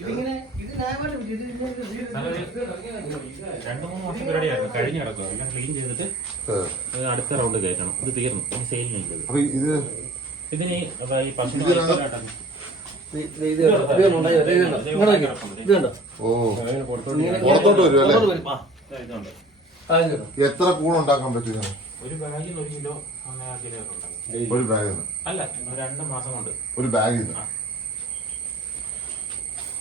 ഇതിങ്ങനെ ഇത്. ഇത് രണ്ട് മൂന്ന് വർഷം പരിപാടിയായിരുന്നു കഴിഞ്ഞ കിടക്കുക എല്ലാം ക്ലീൻ ചെയ്തിട്ട് അടുത്ത റൗണ്ട് കയറ്റണം. ഇത് തീർന്നു. അപ്പൊ ഇത് ഇതിന് ഈ പശു ഇത് ഇത്? ഇത്? ഇത് പുറത്തോട്ട് വരും അല്ലേ? ഇത് എത്ര കൂണുണ്ടാക്കാൻ പറ്റും? ഒരു ബാഗിൽ ഒരു കിലോ അങ്ങനെ കിലോ ഒരു ബാഗിന് അല്ല ഒരു രണ്ട് മാസം കൊണ്ട്. ഒരു ബാഗിന്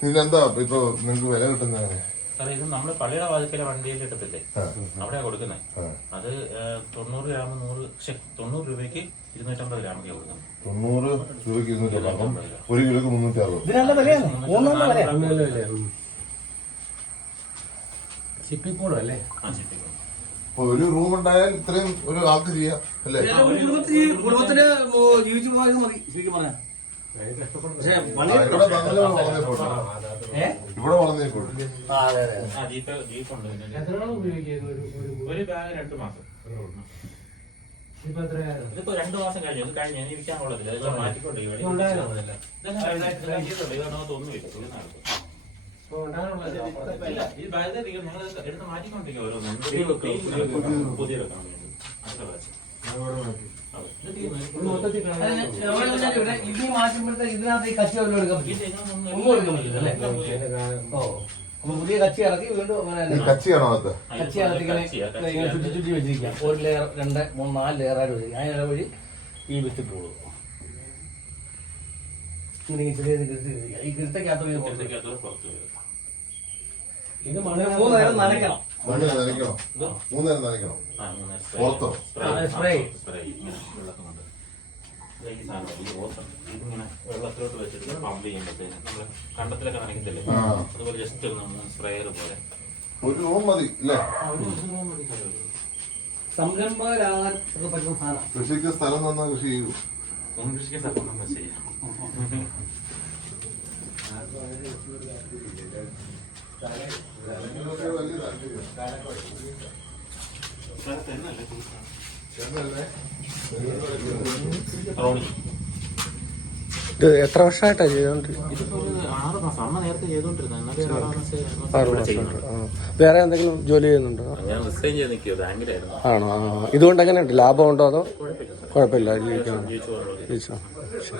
ഇതിനെന്താ ഇപ്പൊ നിങ്ങക്ക് വില കിട്ടുന്നത് സാറേ ഇത് നമ്മൾ പള്ളിയുടെ വാതിക്കലെ വണ്ടിയിൽ കിട്ടത്തില്ലേ? ആ. അവിടെയാ കൊടുക്കുന്നത് അത് തൊണ്ണൂറ് ഗ്രാം നൂറ് ശ്ശെ, തൊണ്ണൂറ് രൂപയ്ക്ക് ഇരുന്നൂറ്റമ്പത് ഗ്രാമൊക്കെ കൊടുക്കുന്നത് തൊണ്ണൂറ് രൂപയ്ക്ക് അപ്പം ഒരു കിലോക്ക് മുന്നൂറ്റി അറുപത് അല്ലേ? ആ. അപ്പൊ ഒരു റൂം ഉണ്ടായാൽ ഇത്രയും ഒരു ആൾക്ക് ചെയ്യാം അല്ലേ? ജീവിച്ചു പോയത് മതി. ശരിക്കും പക്ഷേ പണി ഇവിടെ വളർന്നേ ഒരു ബാഗ് രണ്ട് മാസം. ഇതിപ്പോ രണ്ട് മാസം കഴിഞ്ഞു. ഇത് കഴിഞ്ഞ് ഇനി ഇരിക്കാൻ കൊള്ളത്തില്ല. ഇതെല്ലാം മാറ്റിക്കൊണ്ട് ഒന്നുമില്ല ഇത് ഈ ബാഗ് ഇത് എടുത്ത് ഓരോന്നും. ക്ലീൻ പുതിയ വെക്കാൻ വേണ്ടി. അടുത്ത പ്രാവശ്യം. ഇത് മാറ്റുമ്പോഴത്തേക്ക് ഇതിനകത്ത് ഈ കച്ചി വല്ലതും എടുക്കാൻ പറ്റും. ഇത് ഇതിനൊന്നും ഒന്നും എടുക്കാൻ പറ്റില്ല അല്ലേ? ഓ അപ്പൊ പുതിയ കച്ചി ഇറക്കി വീണ്ടും അങ്ങനെ കച്ചിയാണോ കച്ചി ഇറക്കി ഇങ്ങനെ ചുറ്റി ചുറ്റി വെച്ചിരിക്കാം. ഒരു ലെയർ രണ്ട് മൂന്ന് നാല് ലെയറായിട്ട് വെച്ചിരിക്കും അതിനെ വഴി ഈ വിത്തിട്ട് കൊടുക്കും ഇങ്ങനെ ചെറിയ ഈ കിരുത്തക്കകത്ത് ഇത് മൂന്ന് നേരം നനയ്ക്കണം. മൂന്ന് നേരം നനയ്ക്കണം. പുറത്തോ? വെള്ളത്തിലോട്ട് വെച്ചിട്ട് പമ്പ് ചെയ്യുമ്പോഴത്തേന് നമ്മൾ കണ്ടത്തിലൊക്കെ നനയ്ക്കത്തില്ലേ? അതുപോലെ ജസ്റ്റ് ഒന്ന് സ്പ്രേയർ പോലെ. ഒരു റൂം മതി അല്ലേ? സംരംഭകരാകാൻ ഒക്കെ പറ്റുന്ന സാധനം. കൃഷിക്ക് സ്ഥലം തന്നാ കൃഷി ചെയ്യൂ. ഒന്നും കൃഷിക്ക് സ്ഥലം നമ്മൾ ചെയ്യാം. ഇത് എത്ര വർഷമായിട്ടാ ചെയ്തോണ്ടിരിക്കുന്നത്. വേറെ എന്തെങ്കിലും ജോലി ചെയ്യുന്നുണ്ടോ? ആണോ? ഇതുകൊണ്ട് എങ്ങനെയുണ്ട് ലാഭമുണ്ടോ അതോ കുഴപ്പമില്ല? ജീവിക്കണം